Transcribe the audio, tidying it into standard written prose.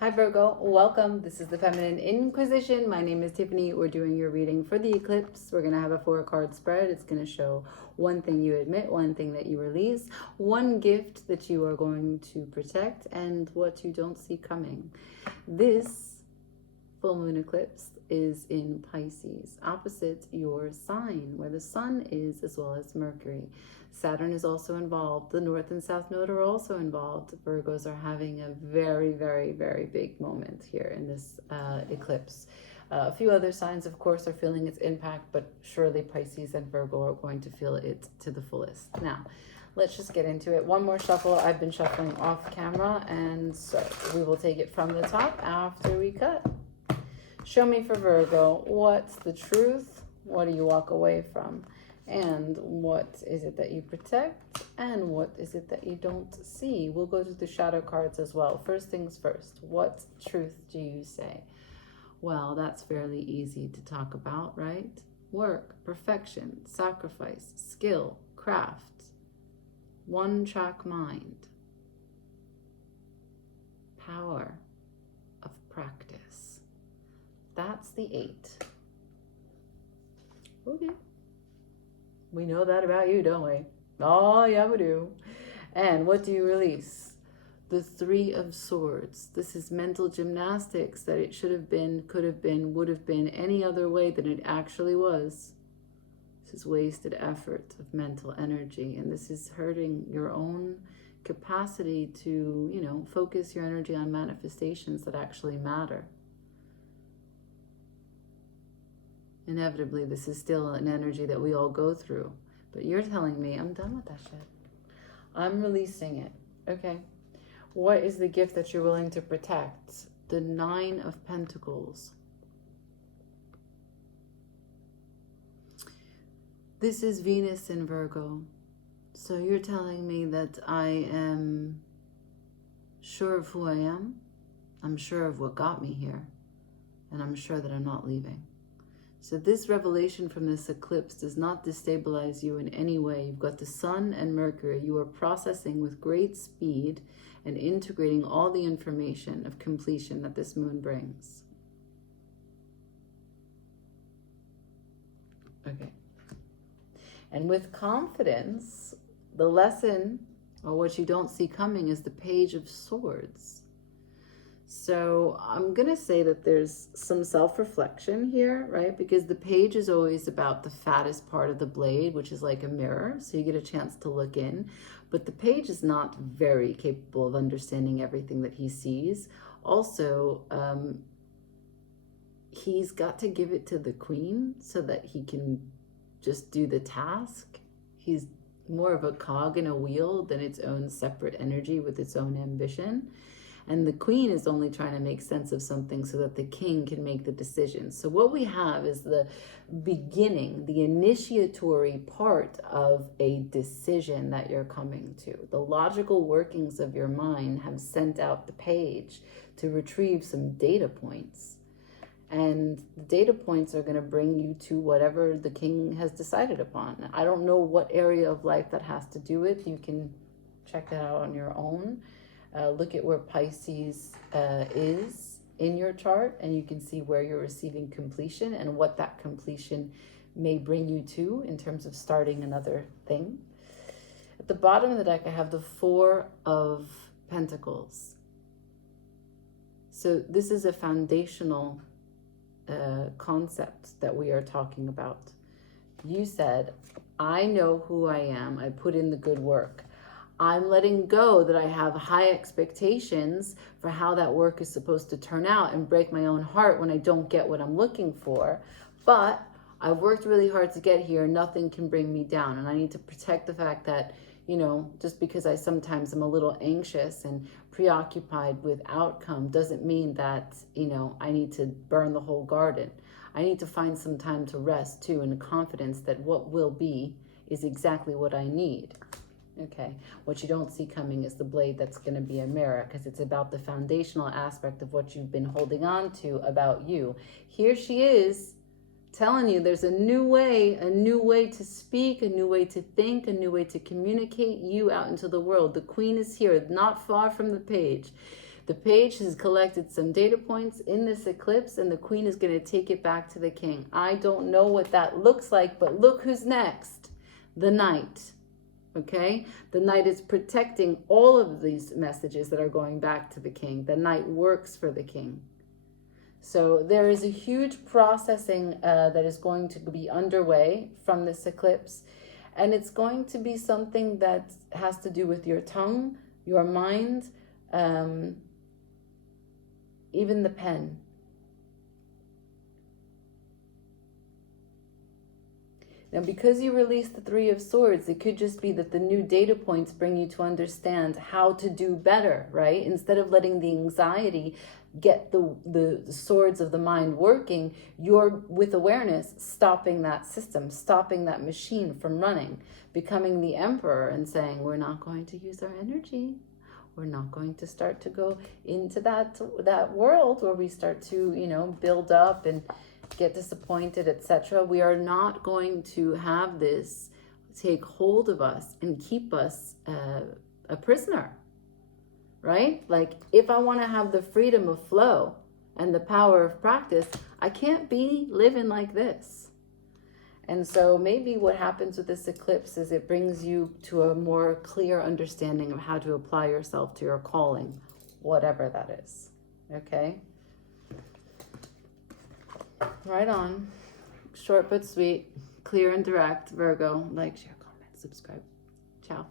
Hi Virgo, welcome. This is the Feminine Inquisition. My name is Tiffany. We're doing your reading for the eclipse. We're going to have a 4-card spread. It's going to show one thing you admit, one thing that you release, one gift that you are going to protect, and what you don't see coming. This full moon eclipse is in Pisces, opposite your sign, where the sun is, as well as Mercury. Saturn is also involved. The North and South Node are also involved. Virgos are having a very, very, very big moment here in this eclipse. A few other signs, of course, are feeling its impact, but surely Pisces and Virgo are going to feel it to the fullest. Now, let's just get into it. One more shuffle. I've been shuffling off camera, and so we will take it from the top after we cut. Show me for Virgo, what's the truth? What do you walk away from? And what is it that you protect? And what is it that you don't see? We'll go to the shadow cards as well. First things first, what truth do you say? Well, that's fairly easy to talk about, right? Work, perfection, sacrifice, skill, craft, one-track mind, power of practice. That's the 8. Okay. We know that about you, don't we? Oh, yeah, we do. And what do you release? The 3 of Swords. This is mental gymnastics that it should have been, could have been, would have been any other way than it actually was. This is wasted effort of mental energy, and this is hurting your own capacity to, focus your energy on manifestations that actually matter. Inevitably, this is still an energy that we all go through. But you're telling me, I'm done with that shit. I'm releasing it. Okay. What is the gift that you're willing to protect? The 9 of Pentacles. This is Venus in Virgo. So you're telling me that I am sure of who I am. I'm sure of what got me here. And I'm sure that I'm not leaving. So this revelation from this eclipse does not destabilize you in any way. You've got the sun and Mercury. You are processing with great speed and integrating all the information of completion that this moon brings. Okay. And with confidence, the lesson, or what you don't see coming, is the Page of Swords. So I'm going to say that there's some self-reflection here, right? Because the page is always about the fattest part of the blade, which is like a mirror. So you get a chance to look in. But the page is not very capable of understanding everything that he sees. Also, he's got to give it to the queen so that he can just do the task. He's more of a cog in a wheel than its own separate energy with its own ambition. And the queen is only trying to make sense of something so that the king can make the decision. So what we have is the beginning, the initiatory part of a decision that you're coming to. The logical workings of your mind have sent out the page to retrieve some data points. And the data points are going to bring you to whatever the king has decided upon. I don't know what area of life that has to do with. You can check that out on your own. Look at where Pisces is in your chart, and you can see where you're receiving completion and what that completion may bring you to in terms of starting another thing. At the bottom of the deck, I have the 4 of Pentacles. So this is a foundational concept that we are talking about. You said, I know who I am. I put in the good work. I'm letting go that I have high expectations for how that work is supposed to turn out and break my own heart when I don't get what I'm looking for. But I've worked really hard to get here. Nothing can bring me down. And I need to protect the fact that, just because I sometimes am a little anxious and preoccupied with outcome doesn't mean that, I need to burn the whole garden. I need to find some time to rest too, in confidence that what will be is exactly what I need. Okay, what you don't see coming is the blade that's going to be a mirror, because it's about the foundational aspect of what you've been holding on to about you. Here she is telling you there's a new way to speak, a new way to think, a new way to communicate you out into the world. The queen is here, not far from the page. The page has collected some data points in this eclipse, and the queen is going to take it back to the king. I don't know what that looks like, but look who's next. The knight. Okay? The knight is protecting all of these messages that are going back to the king. The knight works for the king. So there is a huge processing that is going to be underway from this eclipse. And it's going to be something that has to do with your tongue, your mind, even the pen. Now, because you released the Three of Swords, it could just be that the new data points bring you to understand how to do better, right? Instead of letting the anxiety get the swords of the mind working, you're, with awareness, stopping that system, stopping that machine from running, becoming the emperor and saying, we're not going to use our energy. We're not going to start to go into that world where we start to, you know, build up and get disappointed, etc. We are not going to have this take hold of us and keep us a prisoner, right? Like, if I want to have the freedom of flow and the power of practice, I can't be living like this. And so maybe what happens with this eclipse is it brings you to a more clear understanding of how to apply yourself to your calling, whatever that is. Okay? Right on. Short but sweet. Clear and direct. Virgo. Like, share, comment, subscribe. Ciao.